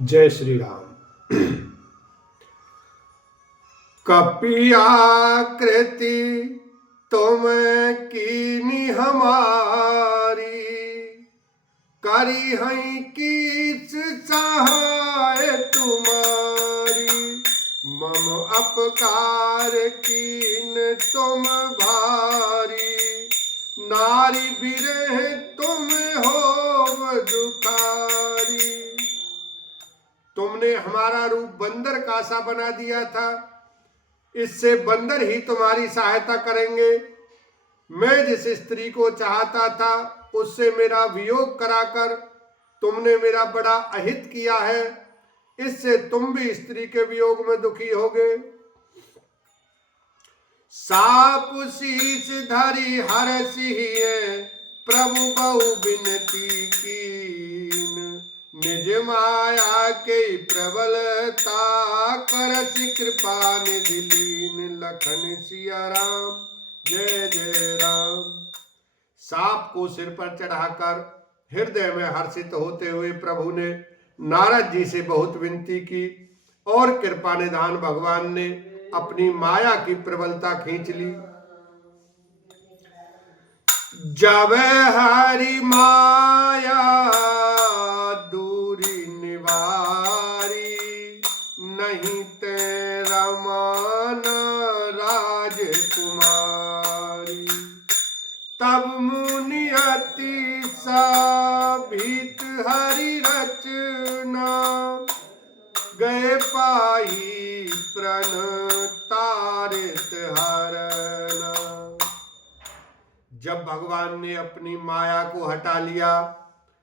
जय श्री राम। कपियाकृति तुम कीनी हमारी, करी हई किस सहाय तुम्हारी। मम अपकार कीन तुम भारी, नारी बिरह तुम हो दुखारी। तुमने हमारा रूप बंदर का सा बना दिया था, इससे बंदर ही तुम्हारी सहायता करेंगे। मैं जिस स्त्री को चाहता था उससे मेरा वियोग कराकर तुमने मेरा बड़ा अहित किया है, इससे तुम भी स्त्री के वियोग में दुखी होगे। साप शीश धरी हरसिए, प्रभु बहु बिनती कीन। निज माया के प्रबलता, करसि कृपा निधि लीन। लखन सिया राम, जय जय राम। सांप को सिर पर चढ़ाकर हृदय में हर्षित होते हुए प्रभु ने नारद जी से बहुत विनती की और कृपा निधान भगवान ने अपनी माया की प्रबलता खींच ली। जब हरि माया दूरी निवारी, नहीं तेरा मान राजकुमारी। तब मुनि अति भीत हरि रचना, गए पाई प्रण तारित हरना। जब भगवान ने अपनी माया को हटा लिया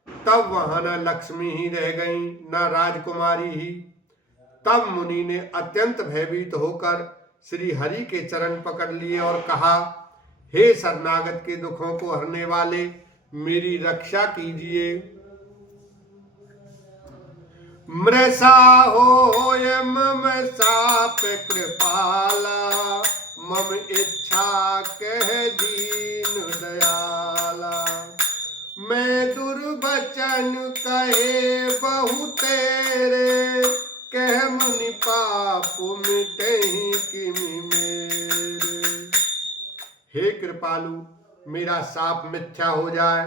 तब वहां न लक्ष्मी ही रह गई न राजकुमारी ही। तब मुनि ने अत्यंत भयभीत होकर श्री हरि के चरण पकड़ लिए और कहा, हे शरणागत के दुखों को हरने वाले, मेरी रक्षा कीजिए। मृषा होय मम साप कृपाला, मम इच्छा कह दीन दयाला। मैं दुर्वचन कहे बहु तेरे, कह मुनि पाप मिटहि किमि मेरे। हे कृपालु, मेरा साप मिथ्या हो जाए।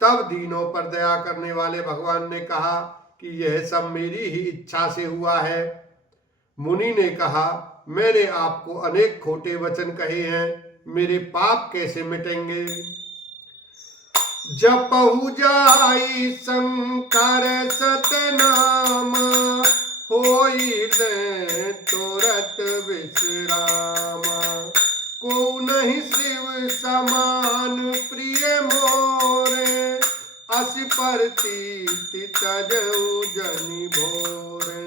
तब दीनों पर दया करने वाले भगवान ने कहा कि यह सब मेरी ही इच्छा से हुआ है। मुनि ने कहा, मैंने आपको अनेक खोटे वचन कहे हैं, मेरे पाप कैसे मिटेंगे। जपहु जाई शंकर सतनाम, होई दे तुरत विश्राम। को नहीं शिव समान प्रिय मोरे, असि परतीति तजऊ जनि भोरे।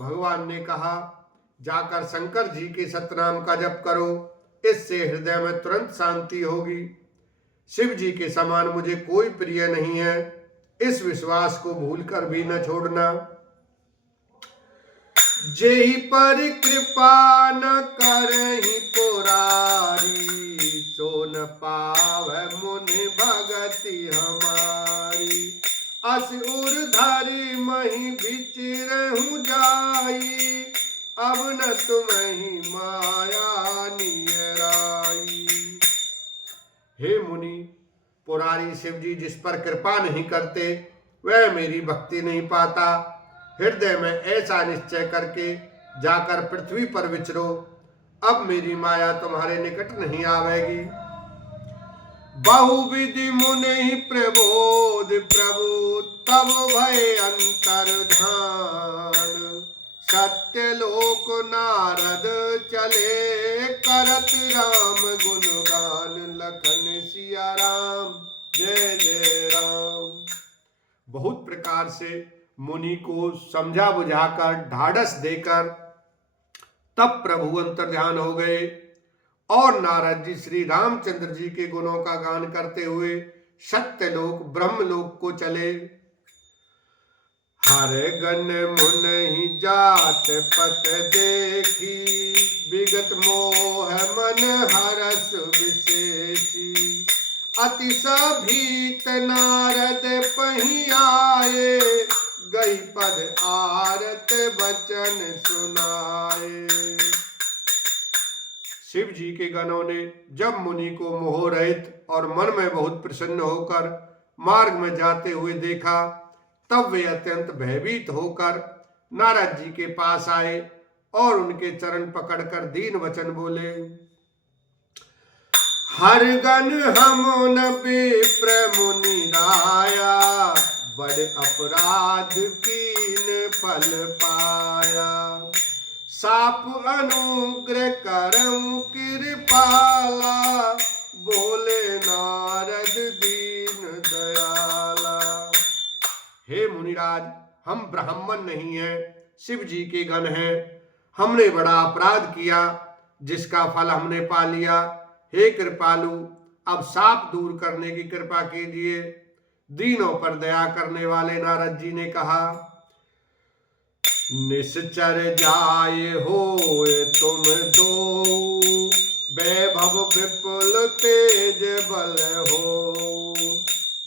भगवान ने कहा, जाकर शंकर जी के सतनाम का जप करो, इससे हृदय में तुरंत शांति होगी। शिव जी के समान मुझे कोई प्रिय नहीं है, इस विश्वास को भूलकर भी न छोड़ना। जेहि पर कृपा न करहि पुरारी, सो न पावै मुनि भगति हमारी। अस उर्धरि महि विचिरहु जाई, अब न तुम्हि माया नियराई। हे मुनि, पुरारी शिव जी जिस पर कृपा नहीं करते वह मेरी भक्ति नहीं पाता। हृदय में ऐसा निश्चय करके जाकर पृथ्वी पर विचरो, अब मेरी माया तुम्हारे निकट नहीं आवेगी। बहुविधि मुनि प्रबोध प्रभु, तब भय अंतर ध्यान। सत्य लोक नारद चले, करत राम गुणगान। लखन सिया राम, जय जय राम। बहुत प्रकार से मुनि को समझा बुझाकर ढाढ़स देकर तब प्रभु अंतर्ध्यान हो गए और नारद जी श्री रामचंद्र जी के गुणों का गान करते हुए सत्यलोक ब्रह्मलोक को चले। हर गण मुनि जात पत देखी, विगत मोह मन हरस विशेषी। अति सभीत नारद पही आए, रंजन सुनाए। शिव जी के गणों ने जब मुनि को मोह रहित और मन में बहुत प्रसन्न होकर मार्ग में जाते हुए देखा, तब वे अत्यंत भयभीत होकर नारद जी के पास आए और उनके चरण पकड़कर दीन वचन बोले, हर गण हम न विप्र मुनि राया, बड़े अपराध कीन फल पाया। साप अनुग्रह करऊं कृपाला, बोले नारद दीन दयाला। हे मुनिराज, हम ब्राह्मण नहीं हैं, शिव जी के गण हैं। हमने बड़ा अपराध किया जिसका फल हमने पा लिया। हे कृपालु, अब साप दूर करने की कृपा कीजिए। दीनों पर दया करने वाले नारद जी ने कहा, निश्चर जाए होए तुम दो, वैभव विपुल तेज बल हो।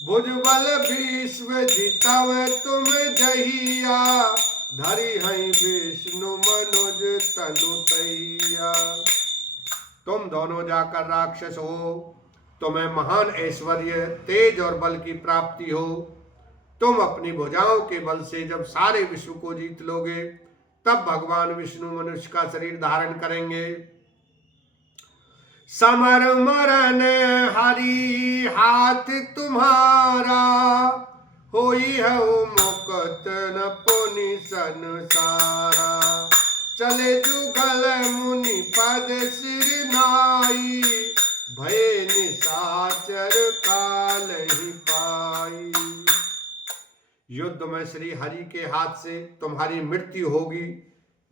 भुजबल विश्व जितव तुम जहिया, धरि हई विष्णु मनुज तनु तैया। तुम दोनों जाकर राक्षस हो, तुम्हें महान ऐश्वर्य, तेज और बल की प्राप्ति हो। तुम अपनी भुजाओं के बल से जब सारे विश्व को जीत लोगे, तब भगवान विष्णु मनुष्य का शरीर धारण करेंगे। समर मरण हरि हाथ तुम्हारा, होई है मुक्त न पुनि संसारा। चले जुगल मुनि पद सिर नाई, भय निशाचर काल ही पाई। युद्ध में श्री हरि के हाथ से तुम्हारी मृत्यु होगी,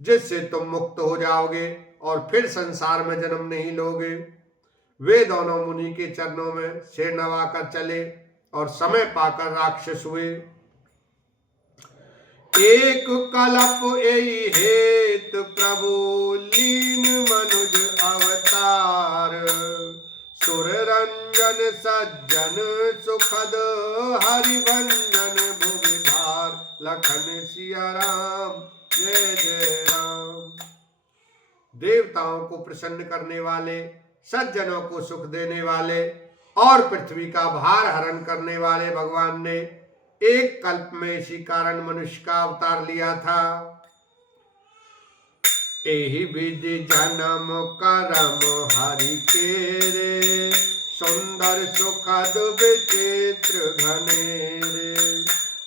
जिससे तुम मुक्त हो जाओगे और फिर संसार में जन्म नहीं लोगे। वे दोनों मुनि के चरणों में सिर नवाकर चले और समय पाकर राक्षस हुए। एक कलप एहि हेत प्रभु लीन मनुज अवतार, सुर रंजन सज्जन सुखद हरिभंजन भुवि भार। लखन सिया राम जय जय राम। देवताओं को प्रसन्न करने वाले, सज्जनों को सुख देने वाले और पृथ्वी का भार हरण करने वाले भगवान ने एक कल्प में इसी कारण मनुष्य का अवतार लिया था। एहि विधि जन्म करम हरि केरे, सुंदर सुखद विचित्र घनेरे।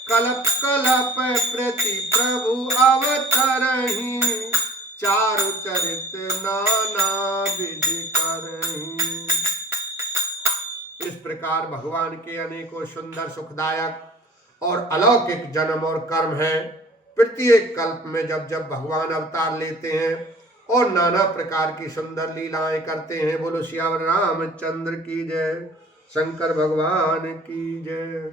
कल्प कल्प प्रति प्रभु अवतरहि, चारु चरित नाना विधि करहि। इस प्रकार भगवान के अनेकों सुंदर सुखदायक और अलौकिक जन्म और कर्म है। प्रत्येक कल्प में जब जब भगवान अवतार लेते हैं और नाना प्रकार की सुंदर लीलाएं करते हैं। बोलो सियावर रामचंद्र की जय, शंकर भगवान की जय।